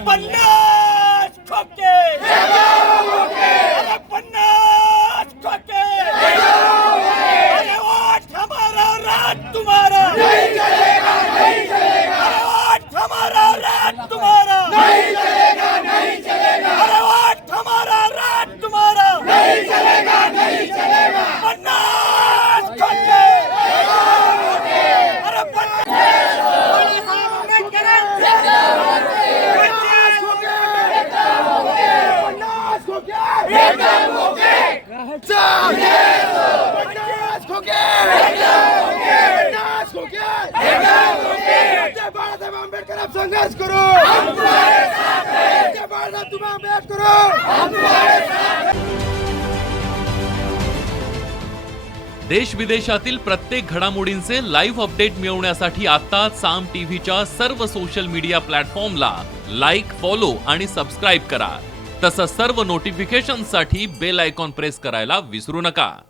50 खोके, अरे 50 खोके, अरे वोट हमारा राज तुम्हारा नहीं चलेगा, नहीं चलेगा, अरे वोट हमारा राज तुम्हारा नहीं चलेगा, नहीं चलेगा, अरे वोट हमारा राज तुम्हारा नहीं चलेगा, नहीं चलेगा, 50 खोके, अरे 50 बाळासाहेब आंबेडकर आप संघर्ष करो, तुम्हें अभ्यास करो। देश विदेशातील प्रत्येक घडामोडींचे लाईव्ह अपडेट मिळवण्यासाठी आता साम टीव्हीच्या सर्व सोशल मीडिया प्लॅटफॉर्मला लाईक, फॉलो आणि सबस्क्राईब करा। तसंच सर्व नोटिफिकेशनसाठी बेल आयकॉन प्रेस करायला विसरू नका।